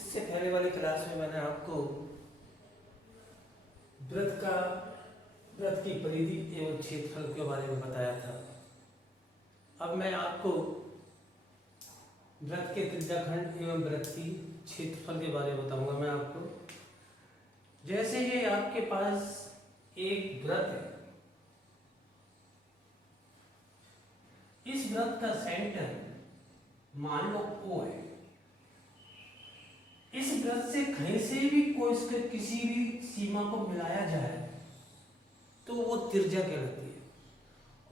इससे पहले वाली क्लास में मैंने आपको वृत्त की परिधि एवं क्षेत्रफल के बारे में बताया था। अब मैं आपको वृत्त के त्रिज्याखंड एवं वृत्त की क्षेत्रफल के बारे में बताऊंगा। मैं आपको जैसे ये आपके पास एक वृत्त है, इस वृत्त का सेंटर मान लो O है। इस वृत्त से कहीं से भी कोई इसके किसी भी सीमा को मिलाया जाए तो वो त्रिज्या कहलाती है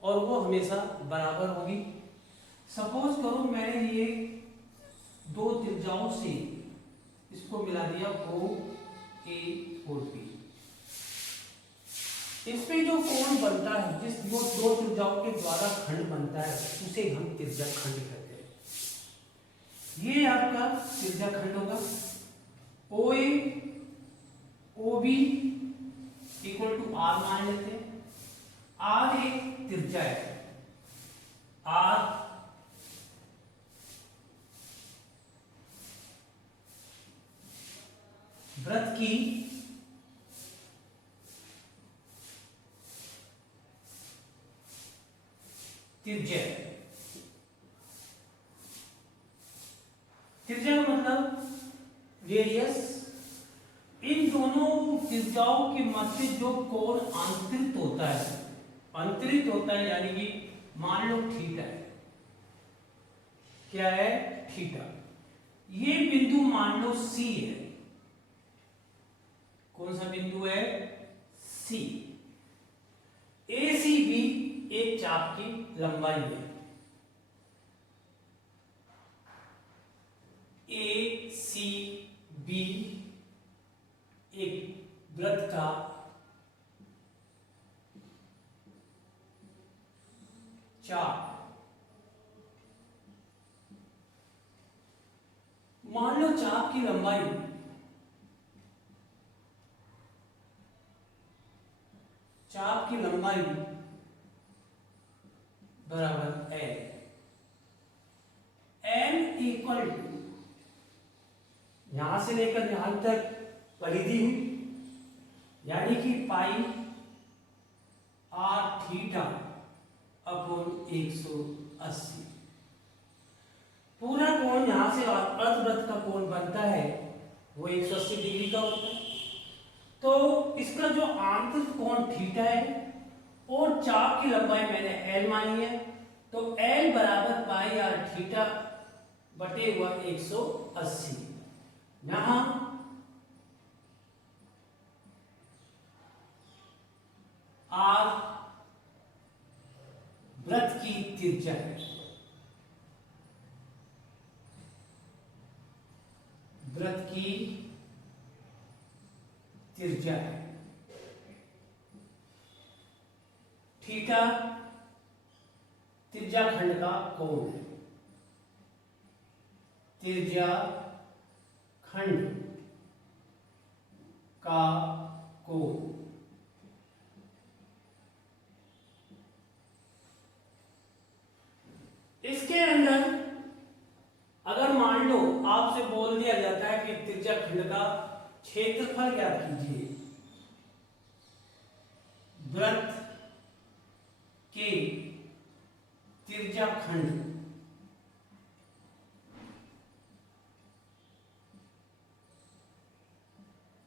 और वो हमेशा बराबर होगी। सपोज करो मैंने ये दो त्रिज्याओं से इसको मिला दिया O A और B। इसमें जो कोण बनता है, जिस दो त्रिज्याओं के द्वारा खंड बनता है, उसे हम त्रिज्याखंड कहते हैं। ये आपका त्रिज्याखंड होगा। OA OB equal to R मान लेते हैं। R एक त्रिज्या है, R वृत्त की त्रिज्या। त्रिज्या का मतलब रेडियस। इन दोनों त्रिज्याओं के मध्य जो कोण अंतरित होता है यानी कि मान लो थीटा है। क्या है? थीटा। ये बिंदु मान लो C है। कौन सा बिंदु है? C। ACB एक चाप की लंबाई है। ACB एक वृत्त का चाप। मान लो चाप की लंबाई बराबर n इक्वल टू यहां से लेकर यहां तक परिधि हुई यानी कि पाई r थीटा अपॉन 180। पूरा कोण यहां से अर्धवृत्त का कोण बनता है वो 180 डिग्री का होता है। तो इसका जो आंतरिक कोण थीटा है और चाप की लंबाई मैंने L मानी है, तो L बराबर पाई r थीटा बटे हुआ 180। यहां R वृत्त की त्रिज्या है। वृत्त की त्रिज्या है। थीटा त्रिज्याखंड का कोण है। त्रिज्याखंड का कोण। इसके अंदर अगर मान लो आपसे बोल दिया जाता है कि त्रिज्याखंड का क्षेत्रफल ज्ञात कीजिए, वृत्त के त्रिज्याखंड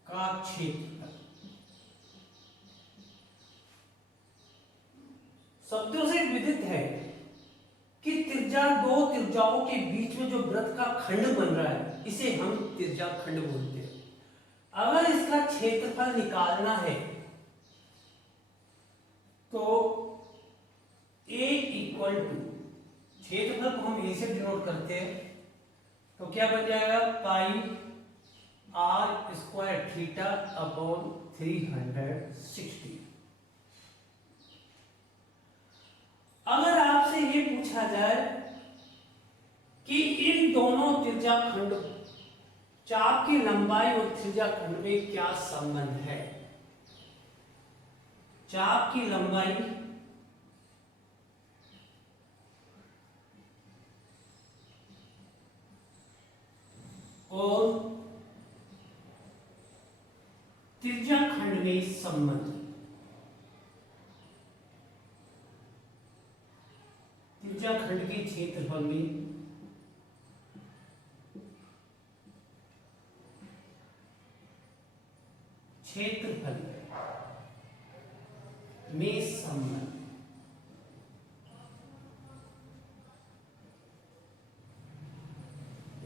का क्षेत्रफल। शब्दों से विदित है कि दो त्रिज्याओं के बीच में जो वृत्त का खंड बन रहा है इसे हम त्रिज्याखंड बोलते हैं। अगर इसका क्षेत्रफल निकालना है तो A इक्वल टू, क्षेत्रफल को हम A से डिनोट करते हैं, तो क्या बन जाएगा? पाई r स्क्वायर थीटा अपॉन 360। अगर आपसे ये पूछा जाए कि इन दोनों त्रिज्याखंड चाप की लंबाई और त्रिज्याखंड में क्या संबंध है? चाप की लंबाई और त्रिज्या खंड में संबंध, त्रिज्या खंड के क्षेत्रफल में संबंध।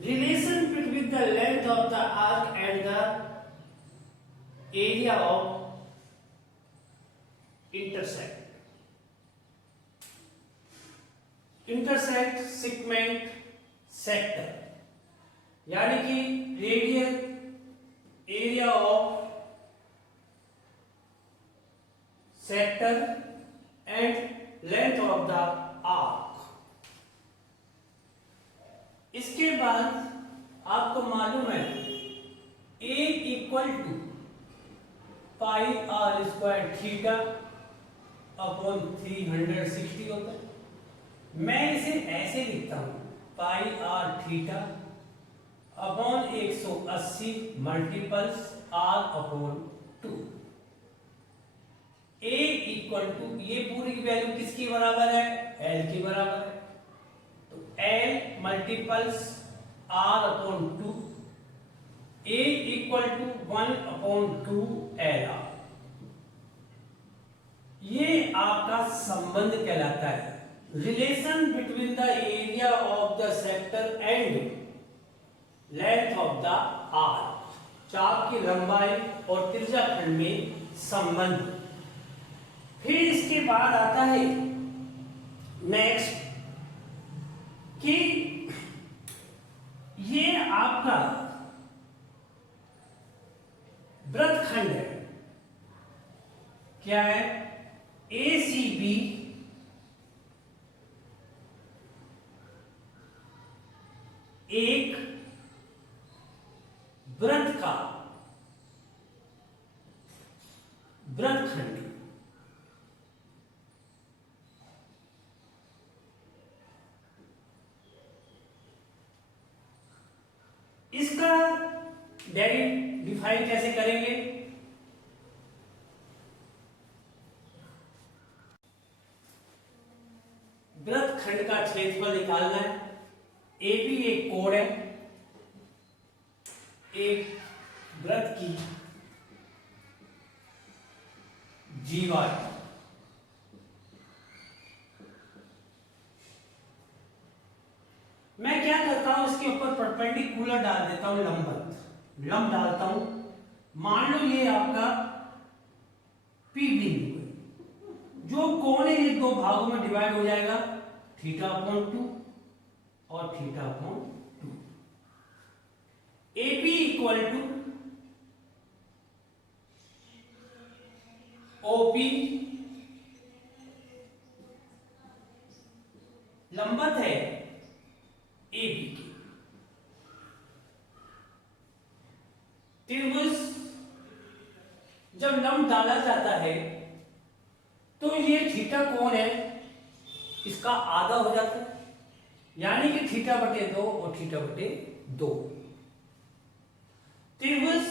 Relation between the length of the arc and the area of intersect, segment, sector, यानी कि radial area of sector and length of the arc. इसके बाद आपको मालूम है A equal to pi are square theta upon 360 होता है। मैं इसे ऐसे लिखता हूं, pi are theta upon 180 multiples r upon 2। A equal to, ये पूरी की वैल्यू किसकी बराबर है? L की बराबर है। तो L multiples R upon 2, A equal to 1 upon 2 LR। ये आपका संबंध कहलाता है, relation between the area of the sector and length of the arc. चाप की लंबाई और त्रिज्या खंड में संबंध। फिर इसके बाद आता है नेक्स्ट कि ये आपका वृत्तखंड है। क्या है? ACB एक वृत्त का वृत्तखंड। इसका डिफाइन कैसे करेंगे? वृत्तखंड का क्षेत्रफल निकालना है। AB एक कोण है, एक वृत्त की जीवा। मैं क्या करता हूं, इसके ऊपर परपेंडिकुलर डाल देता हूं, लंब डालता हूं। मान लो ये आपका P बिंदु है। जो कोण है ये दो भागों में डिवाइड हो जाएगा, थीटा अपॉन 2 और theta upon 2। AP equal to OP लंबवत है AB की। त्रिभुज जब लंब डाला जाता है तो ये थीटा कोण है, इसका आधा हो जाता है, यानी कि थीटा बटे 2 और थीटा बटे 2। त्रिभुज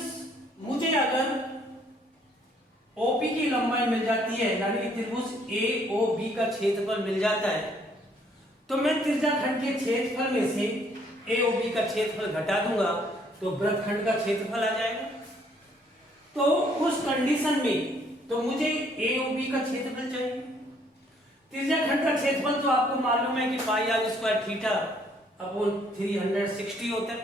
मुझे अगर OP की लंबाई मिल जाती है, यानी कि त्रिभुज AOB का क्षेत्रफल मिल जाता है, तो मैं त्रिज्या खंड के क्षेत्रफल में से AOB का क्षेत्रफल घटा दूंगा तो वृत्तखंड का क्षेत्रफल आ जाएगा। तो उस कंडीशन में तो मुझे AOB का क्षेत्रफल चाहिए। त्रिज्या खंड का क्षेत्रफल तो आपको मालूम है कि पाई आर स्क्वायर थीटा अपॉन 360 होता है।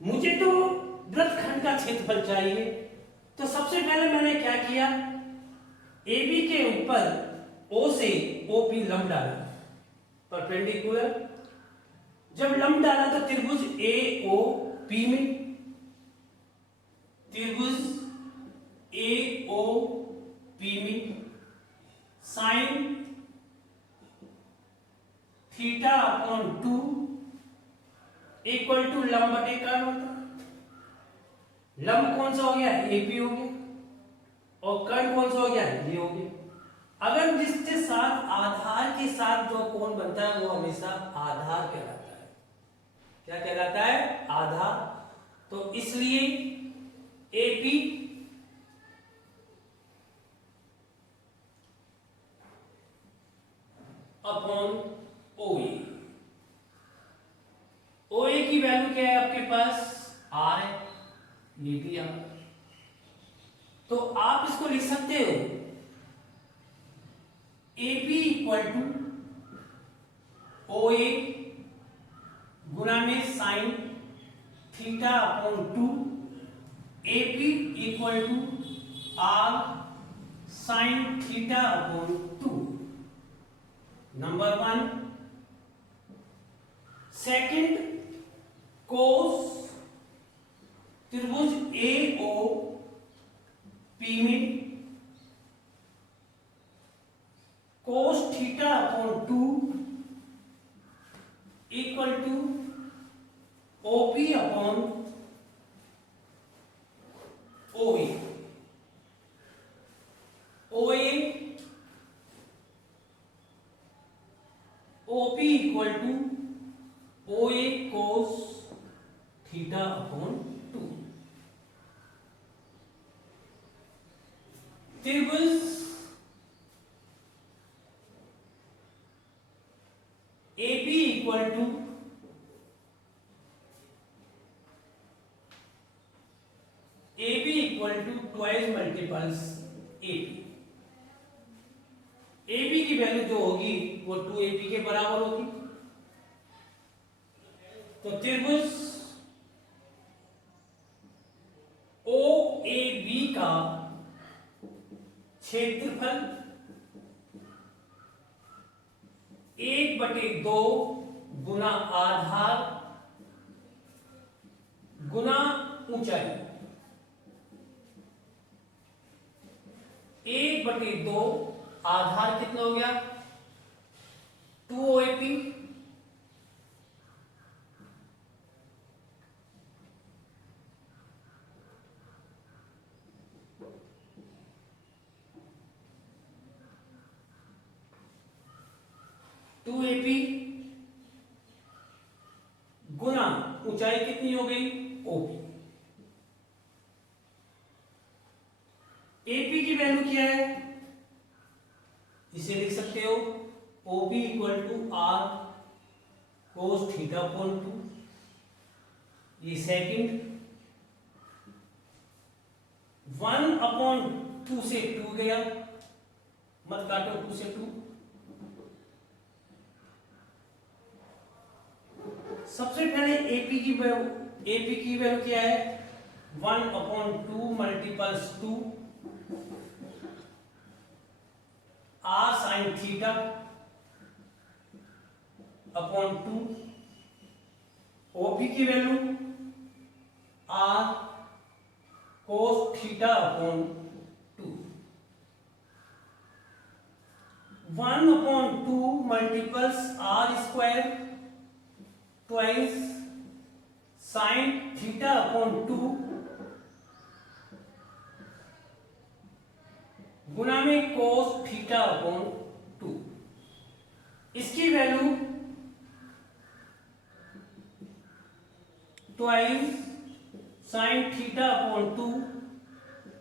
मुझे तो वृत्तखंड का क्षेत्रफल चाहिए। तो सबसे पहले मैंने क्या किया, AB के ऊपर O से OP लंब डाला, परपेंडिकुलर। जब लंब डाला तो त्रिभुज AOP में, त्रिभुज AOP में sine theta upon 2 equal to लंब बटे कर्ण होता है। लंब कौन सा हो गया? AP हो गया, और कर्ण कौन सा हो गया? ये हो गया। अगर जिसके साथ आधार के साथ जो कोण बनता है वो हमेशा आधार कहलाता है। क्या कहलाता है? आधार। तो इसलिए AP की वैल्यू क्या है आपके पास, आर है, ये भी आर। तो आप इसको लिख सकते हो A B equal to O A गुना में sine theta upon two, A B equal to r sine theta upon two, number one. Second, cos त्रिभुज ए ओ पी में cos theta upon two equal to OP upon O A. O A OP equal to O A cos theta upon two. त्रिभुज AB equal to AB equal to twice multiples AB। AB की वैल्यू जो होगी वो 2AB के बराबर होगी। तो त्रिभुज OAB का क्षेत्रफल 1/2 गुना आधार गुना ऊंचाई, 1/2 आधार कितना हो गया 2OAP, टू एपी गुना ऊंचाई कितनी हो गई ओपी। एपी की वैल्यू क्या है, इसे लिख सकते हो OP equal to R cos theta upon two, ये सेकंड। 1/2 से 2 गया, मत काटो 2 से 2। सबसे पहले एपी की वैल्यू क्या है 1/2 multiples 2 r sine theta upon 2। OP की value r cos theta upon 2। 1/2 multiples r square twice sine theta upon 2 गुना में कोस थीटा अपॉन 2। इसकी value twice sine theta upon 2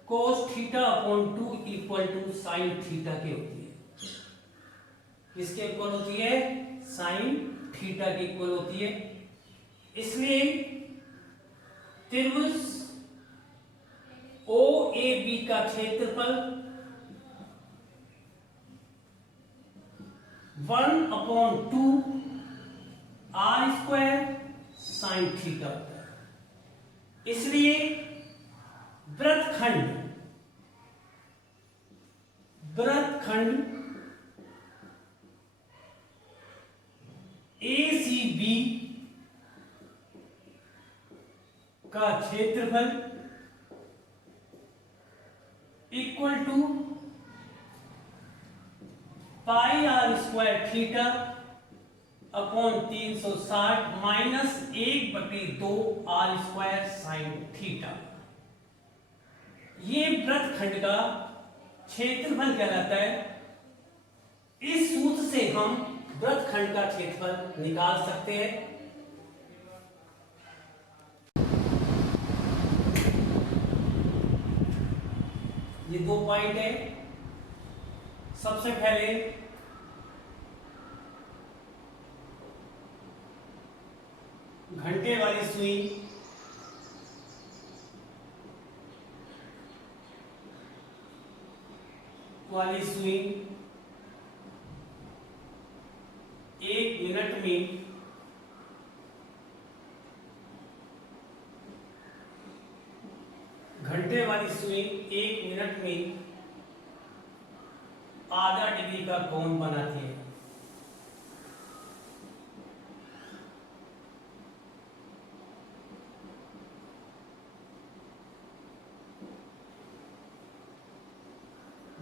cos theta upon 2 equal to sine theta के होती है। किसके equal होती है साइन थीटा के इक्वल होती है। इसलिए त्रिभुज OAB का क्षेत्रफल 1/2 आर स्क्वायर साइन थीटा होता है। इसलिए वृत्तखंड ACB का क्षेत्रफल equal to pi are square theta upon 360 minus 1/2 R square sine theta. ये वृत्तखंड का क्षेत्रफल कहलाता है। इस सूत्र से हम वृत्तखंड का क्षेत्रफल निकाल सकते हैं। ये 2 पॉइंट है। सबसे पहले घंटे वाली सुई एक मिनट में घंटे वाली सुई 1 मिनट में आधा डिग्री का कोण बनाती है।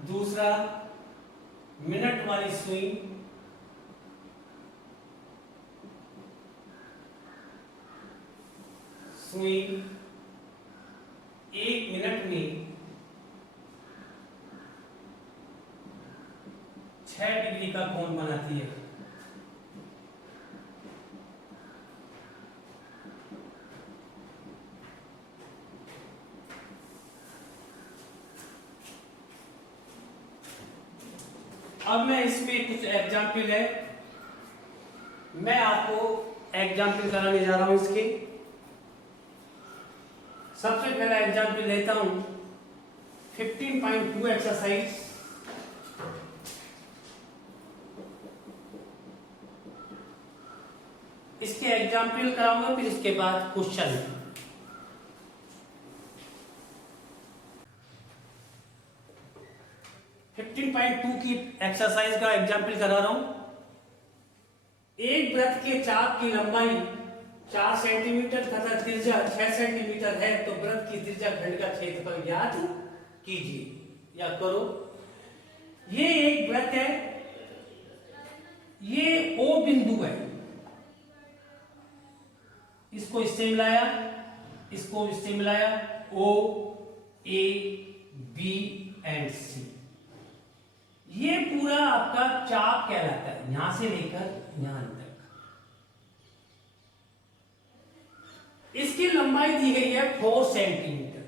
दूसरा, मिनट वाली सुई सुई 1 मिनट में 6 डिग्री का कोण बनाती है। अब मैं इसमें कुछ एग्जाम्पल है, मैं आपको एग्जाम्पल कराने जा रहा हूं इसके। सबसे पहला एग्जाम्पल लेता हूं 15.2 एक्सरसाइज। इसके एग्जाम्पल कराऊंगा, फिर इसके बाद क्वेश्चन। की एक्सरसाइज का एग्जाम्पल करा रहा हूं। एक वृत्त के चाप की लंबाई 4 सेंटीमीटर तथा त्रिज्या 6 सेंटीमीटर है, तो वृत्त की त्रिज्या खंड का क्षेत्रफल ज्ञात कीजिए या करो। ये एक वृत्त है, ये O बिंदु है, इसको इससे मिलाया, इसको इससे मिलाया, O, A, B and C। ये पूरा आपका चाप कहलाता है, यहां से लेकर यहां तक। इसकी लंबाई दी गई है 4 सेंटीमीटर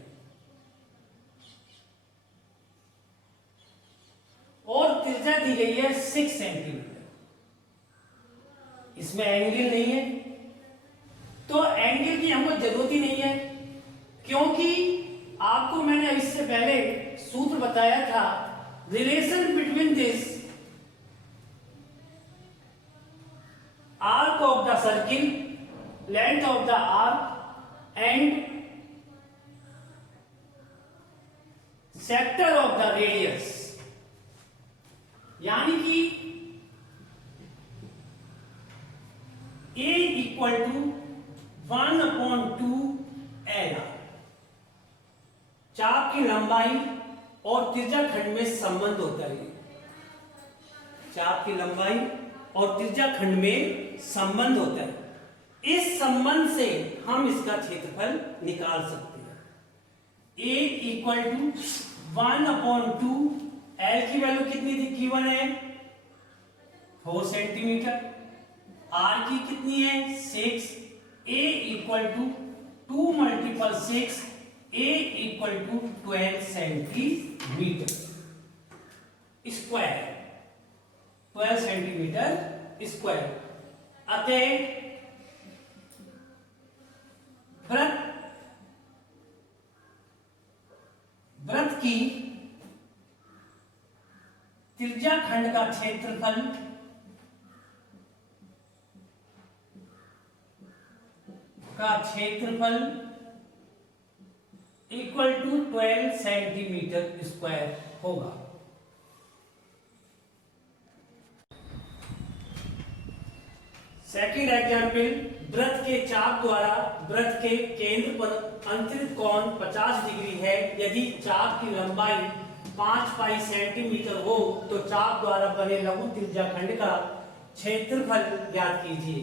और त्रिज्या दी गई है 6 सेंटीमीटर। इसमें एंगल नहीं है, तो एंगल की हमको जरूरत ही नहीं है, क्योंकि आपको मैंने इससे पहले सूत्र बताया था, relation between this arc of the circle, length of the arc and sector of the radius, यानी कि A इक्वल टू 1/2 L। चाप की लंबाई और त्रिज्या खंड में संबंध होता है। चाप की लंबाई और त्रिज्या खंड में संबंध होता है। इस संबंध से हम इसका क्षेत्रफल निकाल सकते हैं। A इक्वल टू 1/2 L की वैल्यू कितनी थी, गिवन है 4 सेंटीमीटर, R की कितनी है 6, A equal to 2 × 6, A equal to 12 centimetre square, 12 centimetre square. अतः वृत्त की त्रिज्या खंड का क्षेत्रफल इक्वल टू 12 सेंटीमीटर स्क्वायर होगा। सेकंड एग्जाम्पल, वृत्त के चाप द्वारा वृत्त के केंद्र पर अंतरित कोण 50 डिग्री है। यदि चाप की लंबाई 5 पाई सेंटीमीटर हो, तो चाप द्वारा बने लघु त्रिज्या खंड का क्षेत्रफल ज्ञात कीजिए।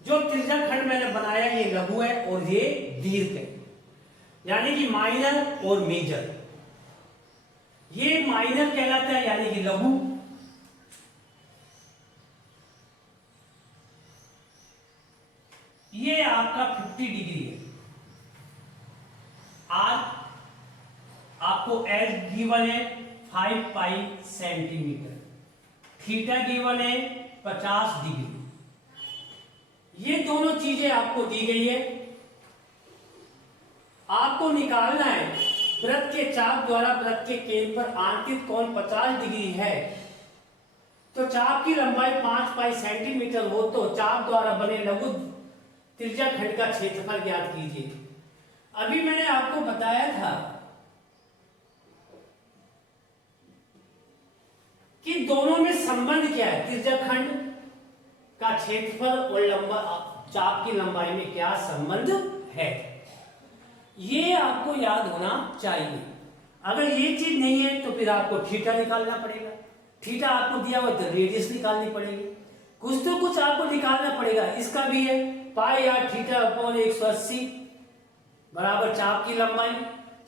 जो त्रिज्या खंड मैंने बनाया ये लघु है और ये दीर्घ है, यानी कि माइनर और मेजर। ये माइनर कहलाता है यानी कि लघु, ये आपका 50 डिग्री है। आर आपको एल गिवन है 5 पाई सेंटीमीटर, थीटा गिवन है 50 डिग्री। ये दोनों चीजें आपको दी गई है। आपको निकालना है वृत्त के चाप द्वारा वृत्त के केंद्र पर आंतरिक कोण 50 डिग्री है, तो चाप की लंबाई 5 पाई सेंटीमीटर हो तो चाप द्वारा बने लघु त्रिज्या खंड का क्षेत्रफल ज्ञात कीजिए। अभी मैंने आपको बताया था कि दोनों में संबंध क्या है, त्रिज्या खंड का क्षेत्रफल और चाप की लंबाई में क्या संबंध है, ये आपको याद होना चाहिए। अगर ये चीज नहीं है तो फिर आपको थीटा निकालना पड़ेगा। थीटा आपको दिया हुआ तो रेडियस निकालनी पड़ेगी, कुछ तो कुछ आपको निकालना पड़ेगा। इसका भी है पाई आर थीटा अपॉन 180 बराबर चाप की लंबाई।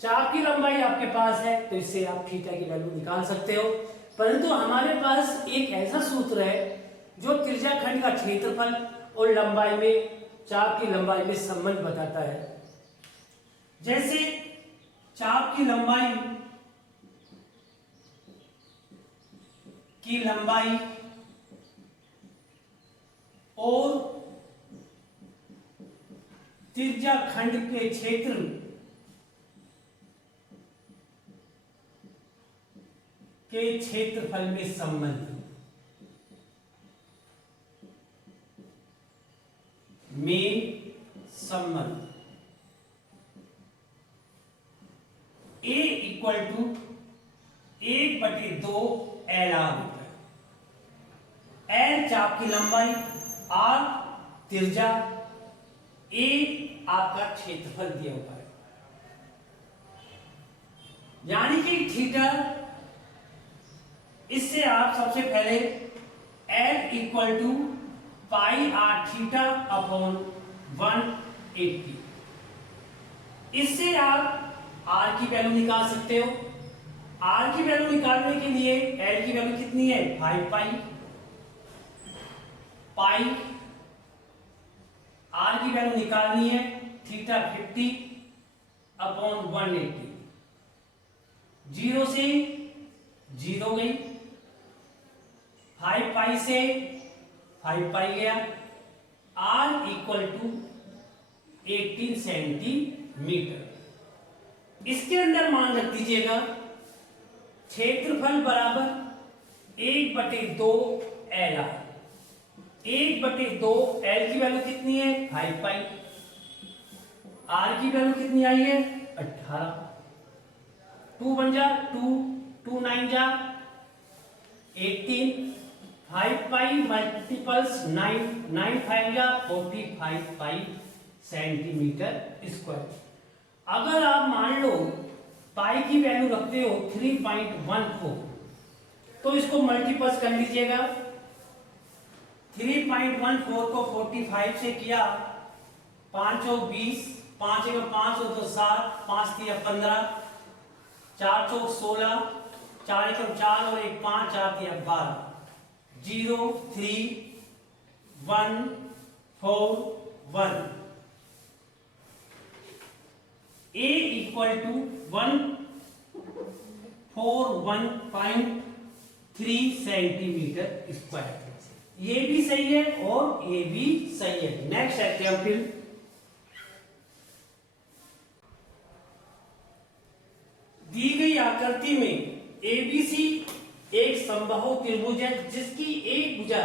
चाप की लंबाई आपके पास है तो इससे आप थीटा की वैल्यू निकाल सकते हो। परंतु हमारे पास एक ऐसा सूत्र है जो त्रिज्या खंड का क्षेत्रफल और लंबाई में चाप की लंबाई में संबंध बताता है। जैसे चाप की लंबाई और त्रिज्या खंड के क्षेत्र के क्षेत्रफल में संबंध A इक्वल टू 1/2 LR होता है। L चाप की लंबाई, R त्रिज्या, A आपका क्षेत्रफल दिया हुआ है। यानी कि थीटा, इससे आप सबसे पहले L equal to pi are theta upon 180, इससे आप R की वैल्यू निकाल सकते हो। R की वैल्यू निकालने के लिए L की वैल्यू कितनी है, 5 पाई। R की वैल्यू निकालनी है थीटा 50 अपॉन 180, 0 से 0 गई, 5 पाई से 5 पाई गया। R equal to 18 centimetre. इसके अंदर मान रख दीजिएगा क्षेत्रफल बराबर 1/2 LR। 1/2 L की वैल्यू कितनी है, 5 पाई। R की वैल्यू कितनी आई है, 18। 2 बन जा 2, 2 9 जा 18, 5 पाई मल्टीपल्स 9, 9 5 जा 45 पाई सेंटीमीटर स्क्वायर। अगर आप मान लो पाई की वैल्यू रखते हो 3.14, तो इसको मल्टीपल्स कर लीजिएगा। 3.14 को 45 से किया, 5 और 20, 5 में 5 और 2 7, 5 3 15, 4 चौक 16, 4 एकम 4 और 1 5, 4 3 12, 0 3 1 4 1। A equal to 141.3 centimetre square. ये भी सही है और ये भी सही है। नेक्स्ट एग्जाम्पल, दी गई आकृति में ABC एक समबाहु त्रिभुज है जिसकी एक भुजा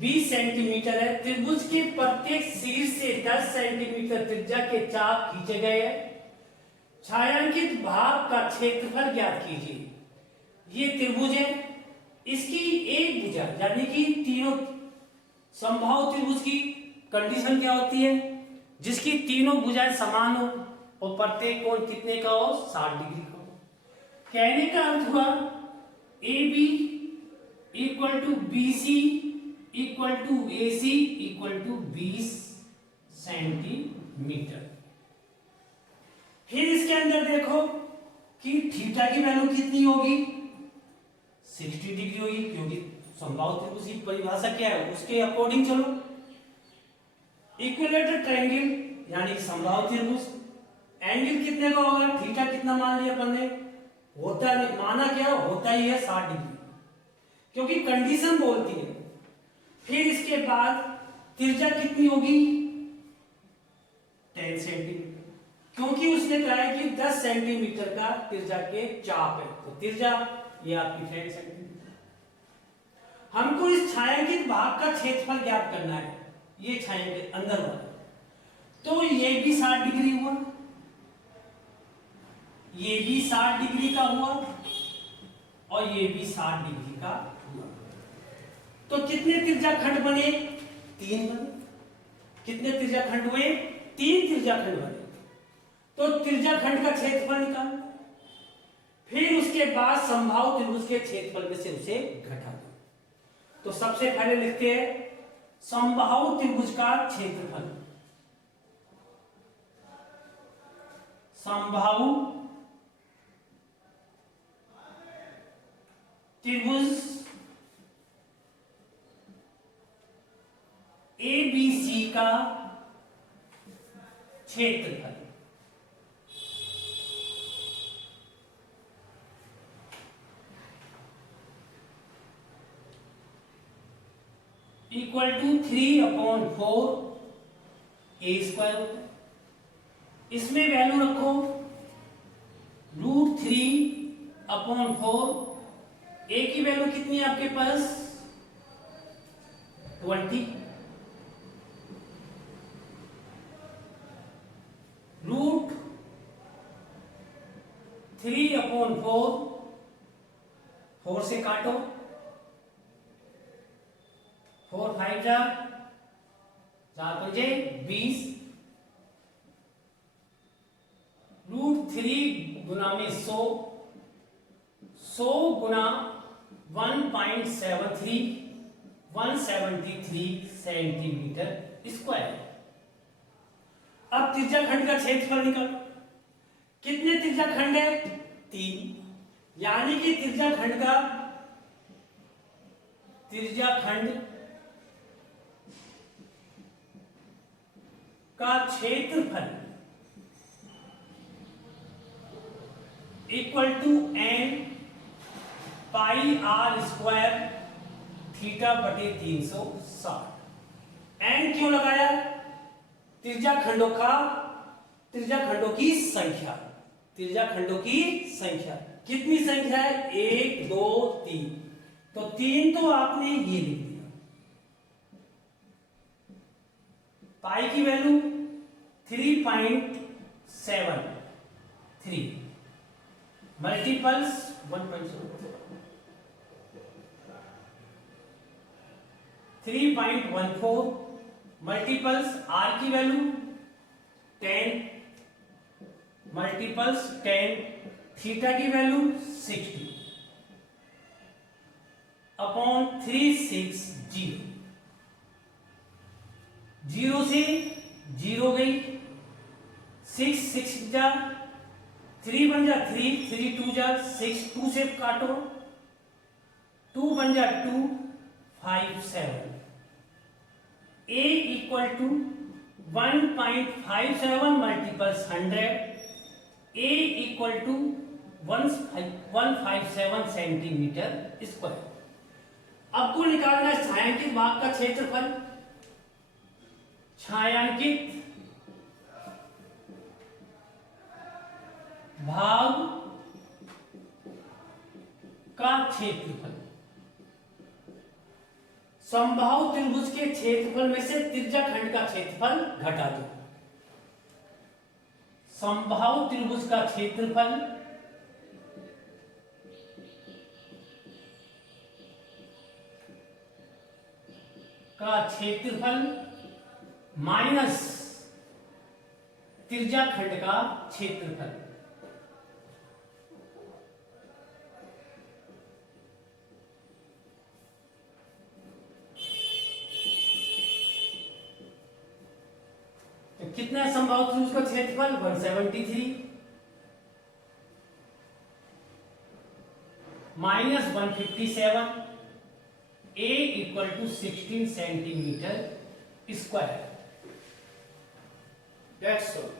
20 सेंटीमीटर है। त्रिभुज के प्रत्येक शीर्ष से 10 सेंटीमीटर त्रिज्या के चाप खींचे गए हैं। छायांकित भाग का क्षेत्रफल ज्ञात कीजिए। ये त्रिभुज है, इसकी एक भुजा यानी कि तीनों समबाहु त्रिभुज की कंडीशन क्या होती है, जिसकी तीनों भुजाएं समान हो और प्रत्येक कोण कितने का हो, 60 डिग्री का हो। कहने का अर्थ हुआ AB equal to BC equal to AC equal to 20 centimetre. फिर इसके अंदर देखो कि थीटा की वैल्यू कितनी होगी, 60 डिग्री होगी, क्योंकि समबाहु त्रिभुज की परिभाषा क्या है, उसके अकॉर्डिंग चलो। इक्विलेटरल ट्रायंगल यानी समबाहु त्रिभुज, एंगल कितने का होगा, थीटा कितना मान लिया अपन ने, होता नहीं, माना क्या होता ही है 60 डिग्री, क्योंकि कंडीशन बोलती है। फिर इसके बाद त्रिज्या कितनी होगी 10 सेंटीमीटर, क्योंकि उसने कहा है कि 10 सेंटीमीटर का त्रिज्या के चाप है, तो त्रिज्या ये आपकी 10 सेंटीमीटर। हमको इस छायांकित भाग का क्षेत्रफल ज्ञात करना है, ये छायांकित अंदर वाला, तो ये भी 60 डिग्री हुआ, ये भी 60 डिग्री का हुआ और ये भी 60 डिग्री का हुआ। तो कितने त्रिज्या खंड बने 3 बने। कितने त्रिज्या खंड हुए 3 त्रिज्या खंड बने। तो त्रिज्या खंड का क्षेत्रफल निकाल, फिर उसके बाद समबाहु त्रिभुज के क्षेत्रफल में से उसे घटा दो। तो सबसे पहले लिखते हैं समबाहु त्रिभुज का क्षेत्रफल। समबाहु त्रिभुज ABC का क्षेत्रफल इक्वल टू 3/4 A स्क्वायर होता है। इसमें वैल्यू रखो √3/4। A की वैल्यू कितनी है आपके पास 20, √3/4, 4 से काटो, 4 5 जा 4 5 20, √3 गुना में 100, 100 गुना 1.73, 173 सेंटीमीटर स्क्वायर। अब त्रिज्या खंड का क्षेत्रफल निकालो। कितने त्रिज्या खंड है 3, यानी कि त्रिज्या खंड का क्षेत्रफल equal to n pi r square θ/360। n क्यों लगाया त्रिज्या खंडों की संख्या। त्रिज्या खंडों की संख्या कितनी संख्या है 1 2 3, तो 3 तो आपने ये लिख दिया। पाई की वैल्यू 3.73 मल्टीपल्स 1.7 3.14 मल्टीपल्स r की वैल्यू 10 मल्टीपल्स 10, थीटा की वैल्यू 60 अपॉन 360। 0 से 0 गई, 6 6 जा 3 बन जा 3, 3 2 जा 6, 2 से काटो 2 बन जा 2 5 7। A equal to 1.57 multiples 100, A equal to 157 centimetre square. अब को निकालना है छायांकित भाग का क्षेत्रफल। छायांकित भाग का क्षेत्रफल समबाहु त्रिभुज के क्षेत्रफल में से त्रिज्या खंड का क्षेत्रफल घटा दो। समबाहु त्रिभुज का क्षेत्रफल माइनस त्रिज्या खंड का क्षेत्रफल। तो कितना है समबाहु त्रिभुज का क्षेत्रफल 173 minus 157, A equal to 16 centimetre square. That's all.